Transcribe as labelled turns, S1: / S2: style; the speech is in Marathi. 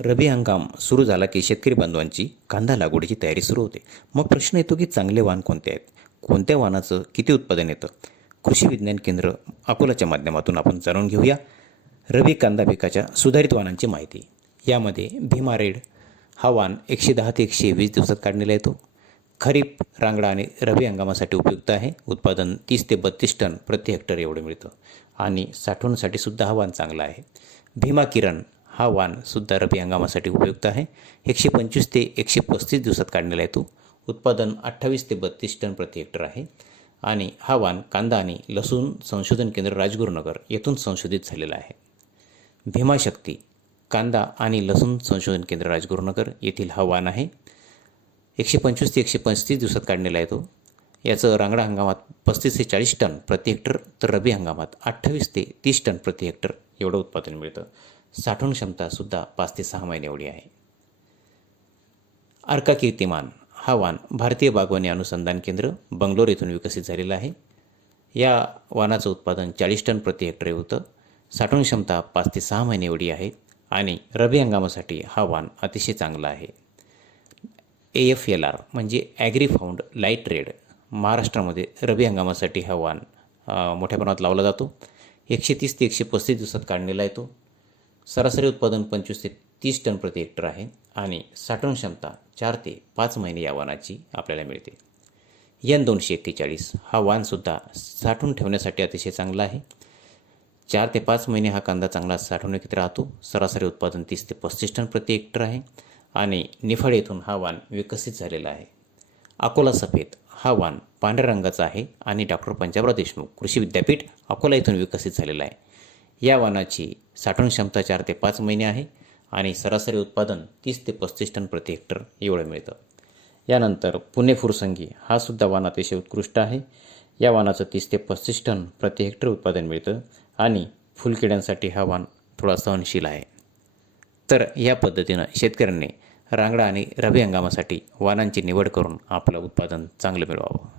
S1: रबी हंगाम सुरू झाला की शेतकरी बांधवांची कांदा लागवडीची तयारी सुरू होते. मग प्रश्न येतो की चांगले वाण कोणते आहेत? कोणत्या वाणाचं किती उत्पादन येतं? कृषी विज्ञान केंद्र अकोलाच्या माध्यमातून आपण जाणून घेऊया. रबी कांदा पिकाच्या सुधारित वाणांची माहिती. यामध्ये भीमा रेड हा वाण एकशे दहा ते एकशे वीस दिवसात काढलेला येतो. खरीप रांगडा आणि रबी हंगामासाठी उपयुक्त आहे. उत्पादन तीस ते बत्तीस टन प्रति हेक्टर एवढं मिळतं. आणि साठवणीसाठी सुद्धा हा वाण चांगला आहे. भीमा किरण हा वाणसुद्धा रबी हंगामासाठी उपयुक्त आहे. एकशे पंचवीस ते एकशे पस्तीस दिवसात काढलेला येतो उत्पादन अठ्ठावीस ते बत्तीस टन प्रति हेक्टर आहे. आणि हा वाण कांदा आणि लसूण संशोधन केंद्र राजगुरुनगर येथून संशोधित झालेला आहे. भीमाशक्ती कांदा आणि लसूण संशोधन केंद्र राजगुरुनगर येथील हा वाण आहे. एकशे पंचवीस ते एकशे पस्तीस दिवसात काढलेला येतो याचं रांगडा हंगामात पस्तीस ते चाळीस टन प्रति हेक्टर तर रबी हंगामात अठ्ठावीस ते तीस टन प्रति हेक्टर एवढं उत्पादन मिळतं. साठवण क्षमतासुद्धा पाच ते सहा महिने एवढी आहे. अर्का कीर्तिमान हा वाण भारतीय बागवानी अनुसंधान केंद्र बंगलोर येथून विकसित झालेला आहे. या वानाचं उत्पादन चाळीस टन प्रति हेक्टर होतं. साठवण क्षमता पाच ते सहा महिने एवढी आहे आणि रबी हंगामासाठी हा वाण अतिशय चांगला आहे. ए एफ एल आर म्हणजे ॲग्री फाऊंड लाइट रेड महाराष्ट्रामध्ये रबी हंगामासाठी हा वाण मोठ्या प्रमाणात लावला जातो. एकशे तीस ते एकशे पस्तीस दिवसात काढलेला येतो. सरासरी उत्पादन पंचवीस ते तीस टन प्रति हेक्टर आहे आणि साठवण क्षमता चार ते पाच महिने या वाणाची आपल्याला मिळते. यन दोनशे एक्केचाळीस हा वाणसुद्धा साठवून ठेवण्यासाठी अतिशय चांगला आहे. चार ते पाच महिने हा कांदा चांगला साठवणुकीत राहतो. सरासरी उत्पादन तीस ते पस्तीस टन प्रति हेक्टर आहे आणि निफाड येथून हा वाण विकसित झालेला आहे. अकोला सफेद हा वाण पांढऱ्या रंगाचा आहे आणि डॉक्टर पंजाबराव देशमुख कृषी विद्यापीठ अकोला येथून विकसित झालेला आहे. या वाणाची साठवण क्षमता चार ते पाच महिने आहे आणि सरासरी उत्पादन तीस ते पस्तीस टन प्रति हेक्टर एवढं मिळतं. यानंतर पुणे फुरसंगी हा सुद्धा वाण अतिशय उत्कृष्ट आहे. या वाणाचं तीस ते पस्तीस टन प्रति हेक्टर उत्पादन मिळतं आणि फुलकिड्यांसाठी हा वाण थोडा सहनशील आहे. तर या पद्धतीनं शेतकऱ्यांनी रांगडा आणि रबी हंगामासाठी वाणांची निवड करून आपलं उत्पादन चांगलं मिळवावं.